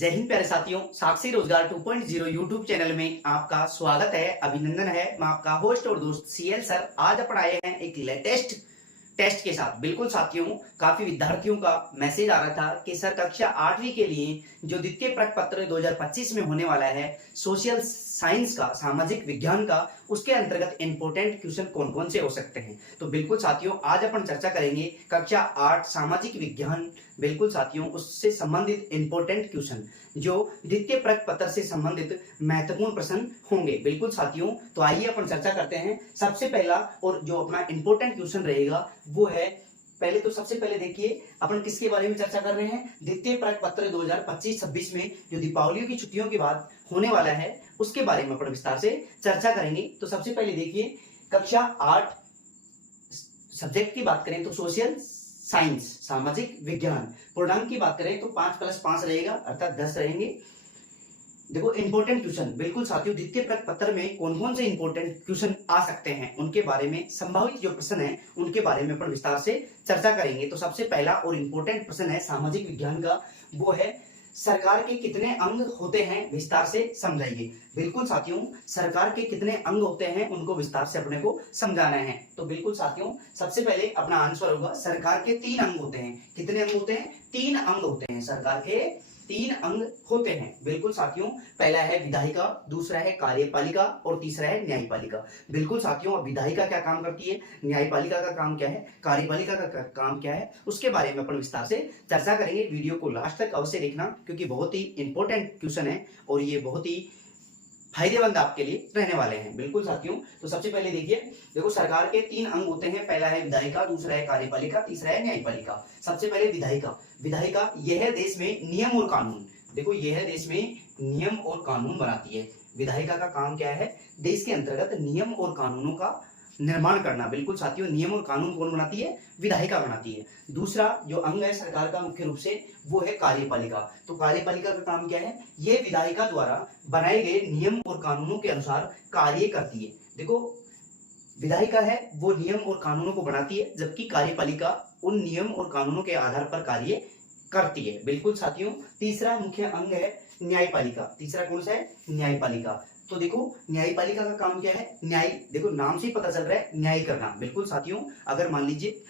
जय हिंद प्यारे साथियों, साक्षी रोजगार 2.0 यूट्यूब चैनल में आपका स्वागत है, अभिनंदन है। मैं आपका होस्ट और दोस्त सीएल सर। आज अपन आए हैं एक लेटेस्ट टेस्ट के साथ। बिल्कुल साथियों, काफी विद्यार्थियों का मैसेज आ रहा था कि सर कक्षा 8वीं के लिए जो द्वितीय प्रश्न पत्र 2025 में होने वाला है सोशल साइंस का, सामाजिक विज्ञान का, उसके अंतर्गत इंपोर्टेंट क्वेश्चन कौन कौन से हो सकते हैं। तो बिल्कुल साथियों, आज अपन चर्चा करेंगे कक्षा 8 सामाजिक विज्ञान। बिल्कुल साथियों, उससे संबंधित इंपोर्टेंट क्वेश्चन जो द्वितीय प्रश्न पत्र से संबंधित महत्वपूर्ण प्रश्न होंगे। बिल्कुल साथियों, तो आइए अपन चर्चा करते हैं। सबसे पहला और जो अपना इंपोर्टेंट क्वेश्चन रहेगा वो है, पहले तो सबसे पहले देखिए अपन किसके बारे में चर्चा कर रहे हैं। द्वितीय प्रश्न पत्र 2025-26 में जो दीपावली की छुट्टियों के बाद होने वाला है उसके बारे में अपन विस्तार से चर्चा करेंगे। तो सबसे पहले देखिए, कक्षा 8 सब्जेक्ट की बात करें तो सोशल साइंस, सामाजिक विज्ञान, पूर्णांक की बात करें तो 5 + 5 रहेगा, अर्थात 10 रहेंगे। देखो इंपोर्टेंट क्वेश्चन, बिल्कुल साथियों, द्वितीय प्रश्न पत्र में कौन कौन से इंपोर्टेंट क्वेश्चन आ सकते हैं उनके बारे में, संभावित जो प्रश्न है उनके बारे में अपन विस्तार से चर्चा करेंगे। तो सबसे पहला और इंपोर्टेंट प्रश्न है सामाजिक विज्ञान का, वो है सरकार के कितने अंग होते हैं, विस्तार से समझाइए। बिल्कुल साथियों, सरकार के कितने अंग होते हैं उनको विस्तार से अपने को समझाना है। तो बिल्कुल साथियों, सबसे पहले अपना आंसर होगा सरकार के 3 अंग होते हैं। कितने अंग होते हैं? 3 अंग होते हैं। सरकार के 3 अंग होते हैं। बिल्कुल साथियों, पहला है विधायिका, दूसरा है कार्यपालिका और तीसरा है न्यायपालिका। बिल्कुल साथियों, अब विधायिका क्या काम करती है, न्यायपालिका का काम क्या है, कार्यपालिका का काम क्या है, उसके बारे में अपन विस्तार से चर्चा करेंगे। वीडियो को लास्ट तक अवश्य देखना, क्योंकि बहुत ही इंपॉर्टेंट क्वेश्चन है और ये बहुत ही फायदेमंद आपके लिए रहने वाले हैं। बिल्कुल साथियों, तो सबसे पहले देखिए, देखो सरकार के 3 अंग होते हैं। पहला है विधायिका, दूसरा है कार्यपालिका, तीसरा है न्यायपालिका। सबसे पहले विधायिका। विधायिका यह है देश में नियम और कानून, देखो यह है देश में नियम और कानून बनाती है। विधायिका का काम क्या है? देश के अंतर्गत नियम और कानूनों का निर्माण करना। बिल्कुल साथियों, नियम और कानून कौन बनाती है? विधायिका बनाती है। दूसरा जो अंग है सरकार का मुख्य रूप से, वो है कार्यपालिका। तो कार्यपालिका का काम क्या है? ये विधायिका द्वारा बनाए गए नियम और कानूनों के अनुसार कार्य करती है। देखो विधायिका है वो नियम और कानूनों को बनाती है, जबकि कार्यपालिका उन नियम और कानूनों के आधार पर कार्य करती है। बिल्कुल साथियों, तीसरा मुख्य अंग है न्यायपालिका। तीसरा कौन सा है? न्यायपालिका। तो देखो न्यायपालिका का काम क्या है? न्याय, देखो नाम से ही पता चल रहा है, न्याय करना। बिल्कुल साथियों, अगर मान लीजिए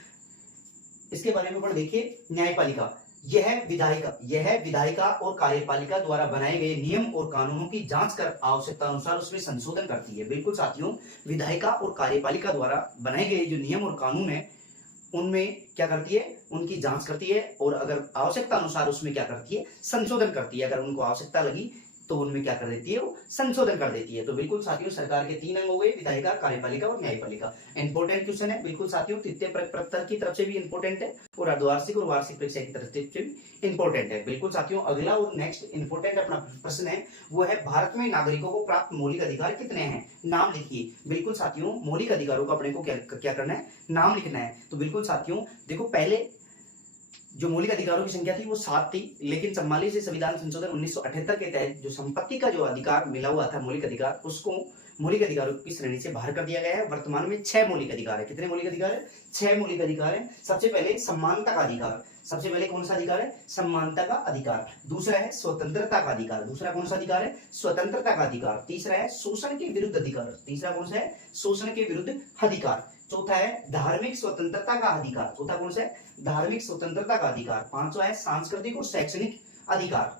इसके बारे में देखिए, न्यायपालिका यह विधायिका और कार्यपालिका द्वारा बनाए गए नियम और कानूनों की जांच कर आवश्यकता अनुसार उसमें संशोधन करती है। बिल्कुल साथियों, विधायिका और कार्यपालिका द्वारा बनाए गए जो नियम और कानून है उनमें क्या करती है? उनकी जांच करती है, और अगर आवश्यकता अनुसार उसमें क्या करती है? संशोधन करती है। अगर उनको आवश्यकता लगी तो उनमें क्या कर देती है? वो संशोधन कर देती है। तो बिल्कुल साथियों, सरकार के 3 अंग हो गए, विधायिका, कार्यपालिका और न्यायपालिका। इंपोर्टेंट क्वेश्चन है। बिल्कुल साथियों, तृतीय प्रश्न पत्र की तरफ से भी इंपोर्टेंट है और अर्धवार्षिक और वार्षिक परीक्षा की तरफ से भी इंपोर्टेंट है। बिल्कुल साथियों, अगला और नेक्स्ट इंपोर्टेंट अपना प्रश्न है वो है, भारत में नागरिकों को प्राप्त मौलिक अधिकार कितने हैं? नाम लिखिए। बिल्कुल साथियों, मौलिक अधिकारों का अपने को क्या करना है? नाम लिखना है। तो बिल्कुल साथियों, देखो पहले जो मौलिक अधिकारों की संख्या थी वो 7 थी, लेकिन 44 से संविधान संशोधन 1978 के तहत जो संपत्ति का जो अधिकार मिला हुआ था, मौलिक अधिकार, उसको मौलिक अधिकारों की श्रेणी से बाहर कर दिया गया है। वर्तमान में 6 मौलिक अधिकार है। कितने मौलिक अधिकार है? 6 मौलिक अधिकार है। सबसे पहले समानता का अधिकार। सबसे पहले कौन सा अधिकार है? समानता का अधिकार। दूसरा है स्वतंत्रता का अधिकार। दूसरा कौन सा अधिकार है? स्वतंत्रता का अधिकार। तीसरा है शोषण के विरुद्ध अधिकार। तीसरा कौन सा है? शोषण के विरुद्ध अधिकार। चौथा है धार्मिक स्वतंत्रता का अधिकार। चौथा कौन सा है? धार्मिक स्वतंत्रता का अधिकार। पांचवा है सांस्कृतिक और शैक्षणिक अधिकार।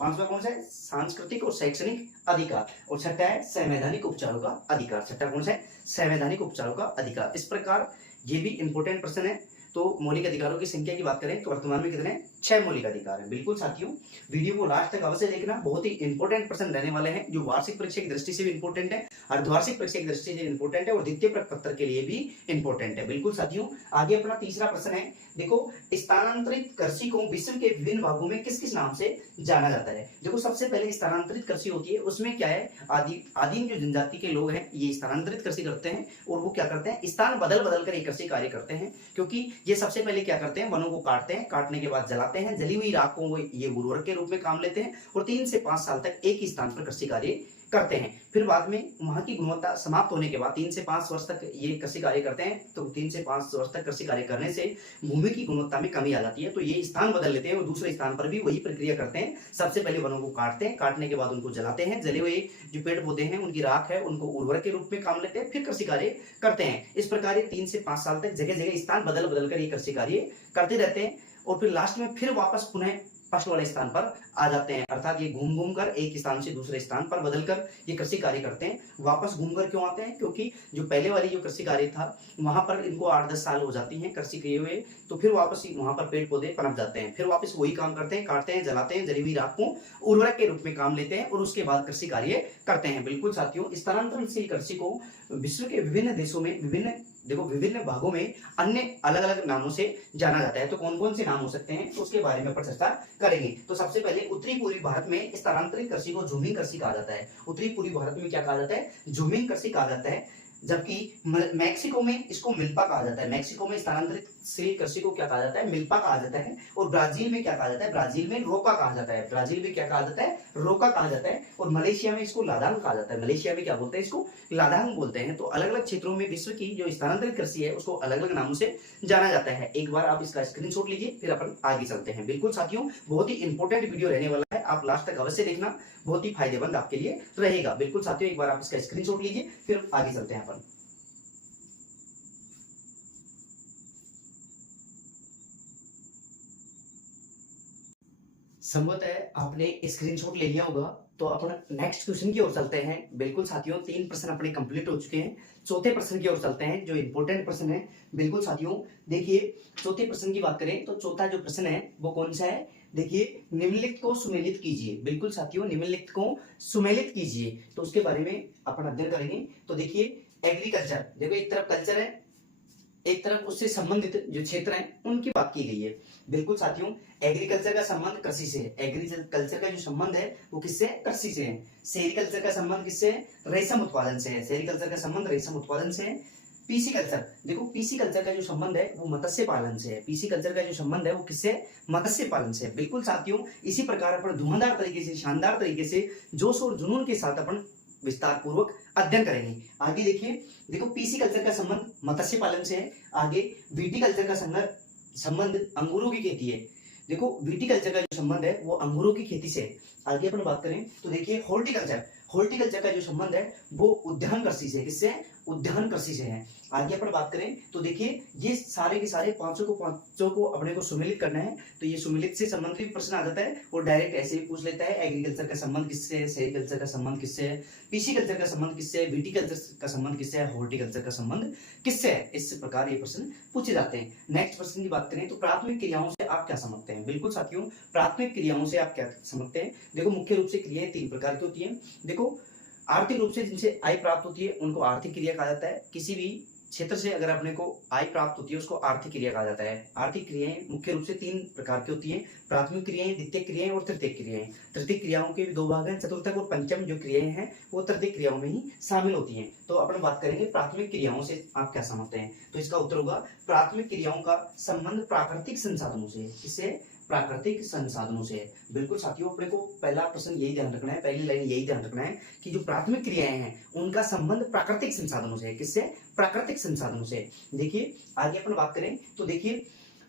पांचवा कौन सा है? सांस्कृतिक और शैक्षणिक अधिकार। और छठा है संवैधानिक उपचारों का अधिकार। छठा कौन सा है? संवैधानिक उपचारों का अधिकार। इस प्रकार ये भी इंपोर्टेंट प्रश्न है। तो मौलिक अधिकारों की संख्या की बात करें तो वर्तमान में कितने? 6 मौलिक अधिकार है। बिल्कुल साथियों, वीडियो को लास्ट तक अवश्य देखना, बहुत ही इंपॉर्टेंट प्रश्न रहने वाले हैं, जो वार्षिक परीक्षा की दृष्टि से भी इंपॉर्टेंट है, अर्धवार्षिक परीक्षा की दृष्टि से इंपॉर्टेंट है और द्वितीय प्रश्न पत्र के लिए भी इंपॉर्टेंट है। बिल्कुल साथियों, आगे अपना तीसरा प्रश्न है। देखो स्थानांतरित कृषि को विश्व के विभिन्न भागों में किस किस नाम से जाना जाता है? देखो सबसे पहले स्थानांतरित कृषि होती है, उसमें क्या है? आदिम जो जनजाति के लोग हैं ये स्थानांतरित कृषि करते हैं, और वो क्या करते हैं? स्थान बदल बदल कर ये कृषि कार्य करते हैं, क्योंकि ये सबसे पहले क्या करते हैं? वनों को काटते हैं, काटने के बाद जलाते हैं, जली हुई राख को ये उर्वरक के रूप में काम लेते हैं, और 3 से 5 साल तक एक ही स्थान पर कृषि कार्य करते हैं। फिर बाद में वहां की गुणवत्ता समाप्त होने के बाद 3 से 5 वर्ष तक ये कृषि कार्य करते हैं। तो 3 से 5 वर्ष तक कृषि कार्य करने से भूमि की गुणवत्ता में कमी आ जाती है, तो ये स्थान बदल लेते हैं और दूसरे स्थान पर भी वही प्रक्रिया करते हैं। सबसे पहले वनों को काटते हैं, काटने के बाद उनको जलाते हैं, जले हुए जो पेड़ पौधे हैं उनकी राख है उनको उर्वरक के रूप में काम लेते हैं, फिर कृषि कार्य करते हैं। इस प्रकार 3 से 5 साल तक जगह जगह स्थान बदल बदल कर ये कृषि कार्य करते रहते हैं और फिर लास्ट में फिर वापस पुनः फर्स्ट वाले स्थान पर आ जाते हैं। अर्थात ये घूम घूम कर एक स्थान से दूसरे स्थान पर बदलकर ये कृषि कार्य करते हैं। वापस घूम कर क्यों आते हैं? क्योंकि जो पहले वाली जो कृषि कार्य था वहां पर इनको 8-10 साल हो जाती हैं कृषि किए हुए, तो फिर वापस वहां पर पेड़ पौधे पनप जाते हैं, फिर वापस वही काम करते हैं, काटते हैं, जलाते हैं, जली हुई राख को उर्वरक के रूप में काम लेते हैं और उसके बाद कृषि कार्य करते हैं। बिल्कुल साथियों, स्थानांतरणशील कृषि को विश्व के विभिन्न देशों में विभिन्न भागों में अन्य अलग अलग नामों से जाना जाता है। तो कौन कौन से नाम हो सकते हैं तो उसके बारे में अपन चर्चा करेंगे। तो सबसे पहले उत्तरी पूर्वी भारत में स्थानांतरित कृषि को झूमिंग कृषि कहा जाता है। उत्तरी पूर्वी भारत में क्या कहा जाता है? झूमिंग कृषि कहा जाता है। जबकि मैक्सिको में इसको मिल्पा कहा जाता है। मैक्सिको में स्थानांतरित कृषि को क्या कहा जाता है? मिल्पा कहा जाता है। और ब्राजील में क्या कहा जाता है? ब्राजील में रोका कहा जाता है। ब्राजील में क्या कहा जाता है? रोका कहा जाता है। और मलेशिया में इसको लादांग कहा जाता है। मलेशिया में क्या बोलते हैं? इसको लादांग बोलते हैं। तो अलग अलग क्षेत्रों में विश्व की जो स्थानांतरित कृषि है उसको अलग अलग नामों से जाना जाता है। एक बार आप इसका स्क्रीनशॉट लीजिए, फिर अपन आगे चलते हैं। बिल्कुल साथियों, बहुत ही इंपॉर्टेंट वीडियो रहने वाला है, आप लास्ट तक अवश्य देखना, बहुत ही फायदेमंद आपके लिए रहेगा। बिल्कुल साथियों, एक बार आप इसका स्क्रीनशॉट लीजिए, फिर आगे चलते हैं अपन। संभवतः आपने स्क्रीनशॉट ले लिया होगा, तो अपन नेक्स्ट क्वेश्चन की ओर चलते हैं। बिल्कुल साथियों, 3 प्रश्न अपने कंप्लीट हो चुके हैं। चौथे प्रश्न की ओर चलते हैं, जो इंपॉर्टेंट प्रश्न है। बिल्कुल साथियों, देखिए चौथे प्रश्न की बात करें तो चौथा जो प्रश्न है वो कौन सा है? देखिए, निम्नलिखित को सुमेलित कीजिए। बिल्कुल साथियों, निम्नलिखित को सुमेलित कीजिए, तो उसके बारे में अपन अध्ययन करेंगे। तो देखिए, एग्रीकल्चर, देखो एक तरफ कल्चर है, एक तरफ उससे संबंधित जो क्षेत्र हैं उनकी बात की गई है। बिल्कुल साथियों, एग्रीकल्चर का संबंध कृषि से है। एग्रीकल्चर का जो संबंध है वो किससे? कृषि से है। सेरिकल्चर का संबंध किससे है? रेशम उत्पादन से है। सेरिकल्चर का संबंध रेशम उत्पादन से है। पीसी कल्चर, देखो पीसी कल्चर का जो संबंध है वो मत्स्य पालन से है। पीसी कल्चर का जो संबंध है वो किससे? मत्स्य पालन से है। बिल्कुल साथियों, इसी प्रकार अपन धुआंधार तरीके से, शानदार तरीके से, जोश और जुनून के साथ अपन विस्तार पूर्वक अध्ययन करेंगे। आगे देखिए, देखो पीसी कल्चर का संबंध मत्स्य पालन से है। आगे विटीकल्चर का संबंध अंगूरों की खेती है। देखो विटीकल्चर का जो संबंध है वो अंगूरों की खेती से है। आगे अपन बात करें तो देखिए हॉर्टिकल्चर, हॉर्टिकल्चर का जो संबंध है वो उद्यान कृषि से, किससे? उद्यान कृषि से है। आगे अपन बात करें तो देखिए, ये सारे के सारे पांचों को अपने को सुमेलित करना है, तो ये सुमेलित से संबंधित प्रश्न आ जाता है और डायरेक्ट ऐसे ही पूछ लेता है। एग्रीकल्चर का संबंध किससे है? सेरिकल्चर का संबंध किससे है? पीसी कल्चर का संबंध किससे है? विटीकल्चर का संबंध किससे है? हॉर्टिकल्चर का संबंध किससे है? इस प्रकार ये प्रश्न पूछे जाते हैं। नेक्स्ट प्रश्न की बात करें तो प्राथमिक क्रियाओं से आप क्या समझते हैं? बिल्कुल साथियों, प्राथमिक क्रियाओं से आप क्या समझते हैं? देखो मुख्य रूप से क्रियाएं 3 प्रकार की होती हैं। देखो, आर्थिक रूप से जिनसे आय प्राप्त होती है उनको आर्थिक क्रिया कहा जाता है। किसी भी क्षेत्र से अगर अपने को आय प्राप्त होती है उसको आर्थिक क्रिया कहा जाता है। आर्थिक क्रियाएं मुख्य रूप से 3 प्रकार की होती हैं, प्राथमिक क्रियाएं, द्वितीयक क्रियाएं और तृतीयक क्रियाएं। तृतीयक क्रियाओं के भी 2 भाग हैं, चतुर्थक और पंचम जो क्रियाएं हैं वो तृतीयक क्रियाओं में ही शामिल होती हैं। तो अपन बात करेंगे प्राथमिक क्रियाओं से आप क्या समझते हैं, तो इसका उत्तर होगा प्राथमिक क्रियाओं का संबंध प्राकृतिक संसाधनों से। किससे? प्राकृतिक संसाधनों से। बिल्कुल साथियों, अपने को पहला प्रश्न यही ध्यान रखना है, पहली लाइन यही ध्यान रखना है कि जो प्राथमिक क्रियाएं हैं उनका संबंध प्राकृतिक संसाधनों से है। किससे? प्राकृतिक संसाधनों से। देखिए आगे अपन बात करें तो देखिए,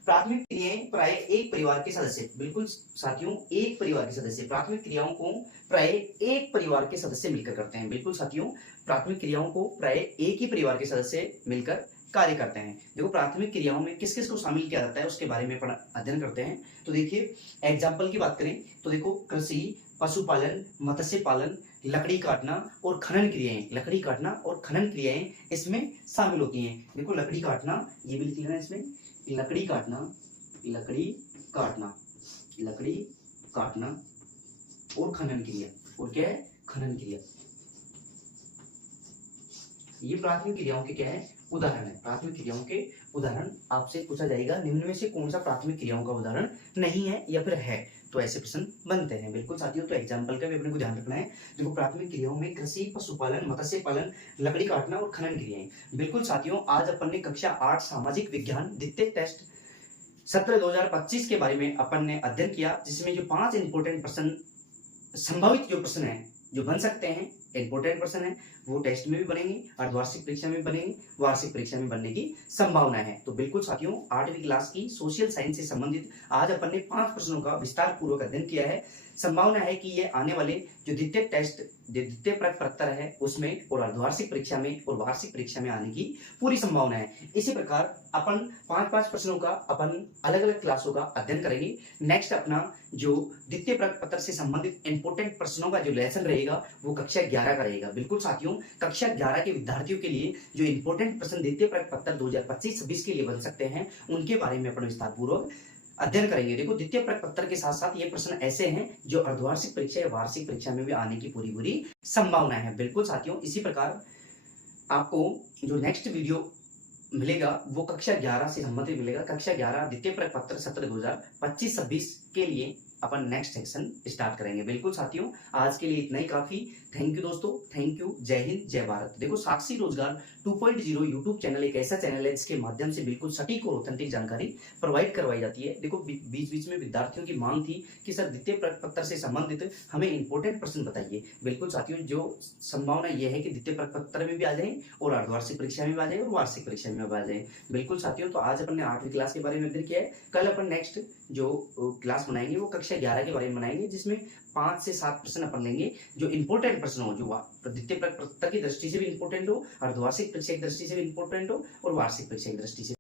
प्राथमिक क्रियाएं प्राय एक परिवार के सदस्य, बिल्कुल साथियों एक परिवार के सदस्य, प्राथमिक क्रियाओं को प्राय एक परिवार के सदस्य मिलकर करते हैं। बिल्कुल साथियों, प्राथमिक क्रियाओं को प्राय एक ही परिवार के सदस्य मिलकर कार्य करते हैं। देखो प्राथमिक क्रियाओं में किस किस को शामिल किया जाता है उसके बारे में अपन अध्ययन करते हैं। तो देखिए एग्जाम्पल की बात करें तो देखो कृषि, पशुपालन, मत्स्य पालन, लकड़ी काटना और खनन क्रियाएं, लकड़ी काटना और खनन क्रियाएं इसमें शामिल होती हैं। देखो लकड़ी काटना, ये भी लिख लेना इसमें, लकड़ी काटना, लकड़ी काटना, लकड़ी काटना और खनन क्रिया, और क्या है? खनन क्रिया। ये प्राथमिक क्रियाओं के क्या है? उदाहरण है। प्राथमिक क्रियाओं के उदाहरण आपसे पूछा जाएगा, निम्न में से कौन सा प्राथमिक क्रियाओं का उदाहरण नहीं है या फिर है, तो ऐसे प्रश्न बनते हैं। बिल्कुल साथियों, तो एग्जाम्पल का भी अपने को ध्यान रखना है। देखो प्राथमिक क्रियाओं में कृषि, पशुपालन, मत्स्य पालन, लकड़ी काटना और खनन क्रियाएं। बिल्कुल साथियों, आज अपन ने कक्षा 8 सामाजिक विज्ञान द्वितीय टेस्ट सत्र 2025 के बारे में अपन ने अध्ययन किया, जिसमें जो 5 इंपोर्टेंट प्रश्न, संभावित जो प्रश्न है जो बन सकते हैं, इंपॉर्टेंट प्रश्न है, वो टेस्ट में भी बनेंगे, अर्धवार्षिक परीक्षा में बनेंगे, वार्षिक परीक्षा में बनने की संभावना है। तो बिल्कुल साथियों, 8वीं क्लास की सोशल साइंस से संबंधित आज अपन ने 5 प्रश्नों का विस्तार पूर्वक अध्ययन किया है। संभावना है कि ये आने वाले जो द्वितीय टेस्ट, द्वितीय प्रश्न है उसमें और अर्धवार्षिक परीक्षा में और वार्षिक परीक्षा में आने की पूरी संभावना है। इसी प्रकार अपन 5-5 प्रश्नों का अपन अलग अलग क्लासों का अध्ययन करेंगे। नेक्स्ट अपना जो द्वितीय पत्र से संबंधित इंपोर्टेंट प्रश्नों का जो लेसन रहेगा वो कक्षा 11 का रहेगा। बिल्कुल साथियों, कक्षा 11 के विद्यार्थियों के लिए जो इंपोर्टेंट प्रश्न द्वितीय पत्र 2025-26 के लिए बन सकते हैं, उनके बारे में अपन विस्तार पूर्वक अध्ययन करेंगे। देखो, द्वितीय पत्र के साथ साथ ये प्रश्न ऐसे हैं जो अर्धवार्षिक परीक्षा या वार्षिक परीक्षा में भी आने की पूरी संभावना है। बिल्कुल साथियों, इसी प्रकार आपको जो नेक्स्ट वीडियो मिलेगा वो कक्षा 11 से संबंधित मिलेगा। कक्षा 11 द्वितीय पत्र सत्र 2025-26 के लिए अपन नेक्स्ट सेक्शन स्टार्ट करेंगे। बिल्कुल साथियों, आज के लिए इतना ही काफी। थैंक यू दोस्तों, थैंक यू। जय हिंद, जय भारत। देखो, साक्षी रोजगार 2.0 यूट्यूब चैनल एक ऐसा चैनल है जिसके माध्यम से बिल्कुल सटीक और ऑथेंटिक जानकारी प्रोवाइड करवाई जाती है। देखो, बीच बीच में विद्यार्थियों की मांग थी कि सर द्वितीय पत्र से संबंधित हमें इंपॉर्टेंट प्रश्न बताइए। बिल्कुल साथियों, जो संभावना यह है कि द्वितीय पत्र में भी आ जाए और अर्धवार्षिक परीक्षा में भी आ जाए और वार्षिक परीक्षा में भी आ जाए। बिल्कुल साथियों, तो आज अपन ने 8वीं क्लास के बारे में अध्ययन किया है। कल अपन नेक्स्ट जो क्लास बनाएंगे वो कक्षा 11 के बारे में बनाएंगे, जिसमें 5 से 7 प्रश्न अपन लेंगे जो इंपॉर्टेंट प्रश्न हो, जो द्वितीय पत्र की दृष्टि से भी इंपॉर्टेंट हो, अर्धवार्षिक परीक्षा की दृष्टि से भी इंपॉर्टेंट हो और वार्षिक परीक्षा की दृष्टि से